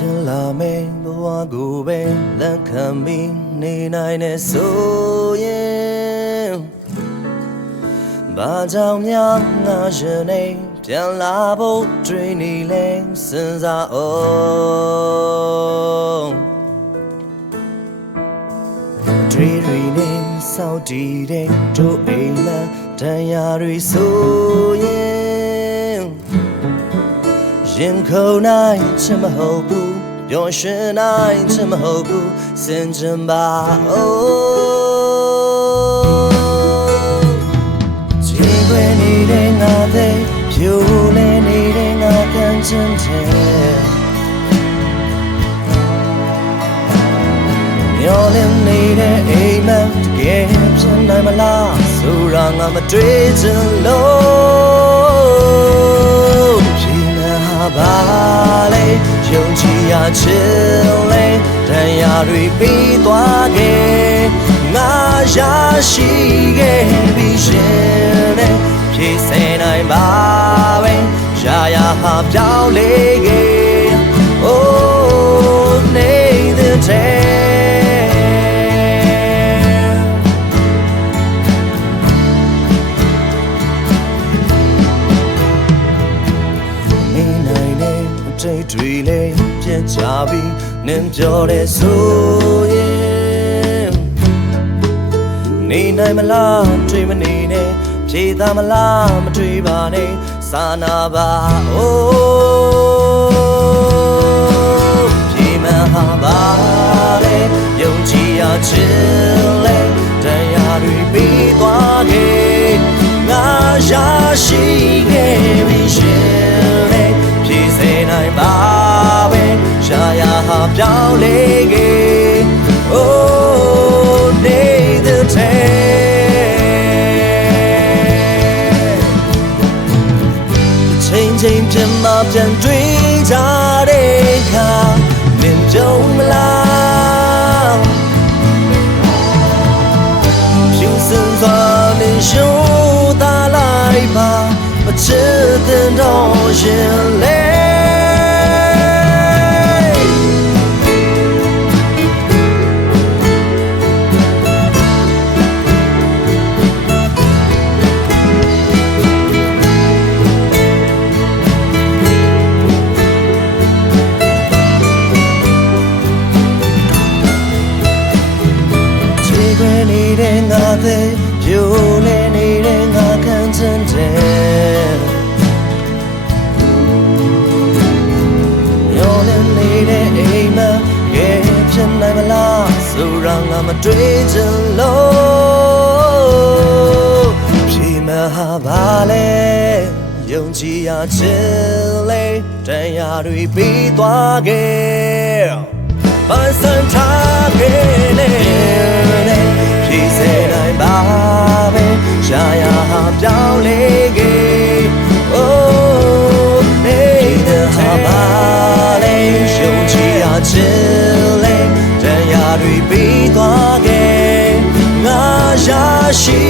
ဖြစ်လာမယ်ဘဝကိုပဲလက်ခံပြီးနေနိုင်တဲ့ဆိုရင်ဘာကြောင့်များငါရှင်နေပြန်လာဖို့တွေးနေလဲစဉ်းစားအောင်တွေးတွေနဲ့စောင့်တည်တဲ့တို့အိမ်မှာတရားတွေဆိုရင်ရင်ခုန်နိုင်ချင်မဟုတ်ဘူးပျော်ရွှင်နိုင်ချင်မဟုတ်ဘူးစင်ကြင်ပါခြေခွေနေတဲ့ငါတဲ့ဖြိုးလဲနေတဲ့ငါကန်ချင်တဲ့မျောလင်းနေတဲ့အိမ်မှာတကယ်ဖြစ်နိုင်မလားဆိုတာငါမတွေးချင်လို့ဘာလဲယုံကြည်ရချင်လဲတရားတွေပြီးသွားခဲ့ငါရရှိခဲ့ပြီးရှင်နဲ့ဖြည့်ဆည်းနိုင်ပါပဲရာရာဟာပြောင်းလဲခဲ့ Oh နေတဲ့စိတ်တွေလည်းပြတ်ကြပြီးနင်ပြောတဲ့ဆိုရင်နေနိုင်မလားတွေးမနေနဲ့ဖြေသားမလားမတွေးပါနဲ့စာနာပါ Oh ဖြေမှဟာပါလေယုံကြည်ရချင်လဲတရားတွေပြီးသွားခဲ့ငါရရှိခဲ့ပြီးရှင်နဲ့ဖြည့်ဆည်းနိုင်ပါပဲရှားရဟာပြောင်းလဲခဲ့ Oh နေတဲ့ချိန်ပြန်မပြန်တွေးကြတဲ့အခါလင်းကြုံမလားဖြူစင်စွာနဲ့ရှုံးသာလိုက်ပါမချစ်တဲ့တော့ရင်လဲနေတဲ့ငါတဲ့ပြိုလဲနေတဲ့ငါခံချင်တယ်မျောလင်းနေတဲ့အိမ်မှာကဲဖြစ်နိုင်မလားဆိုတာငါမတွေးချင်လို့ဖြေမဟာပါလေယုံကြည်ရချင်လေတရားတွေပြီးသွားခဲ့ဘာစံထားခဲ့လေဖြည့်ဆည်းနိုင်ပါပဲရှားရဟာပြောင်းလဲခဲ့ Oh နေတဲ့ဟာပါလေယုံကြည်ရချင်လဲတရားတွေပြီးသွားခဲ့ငါရရှိ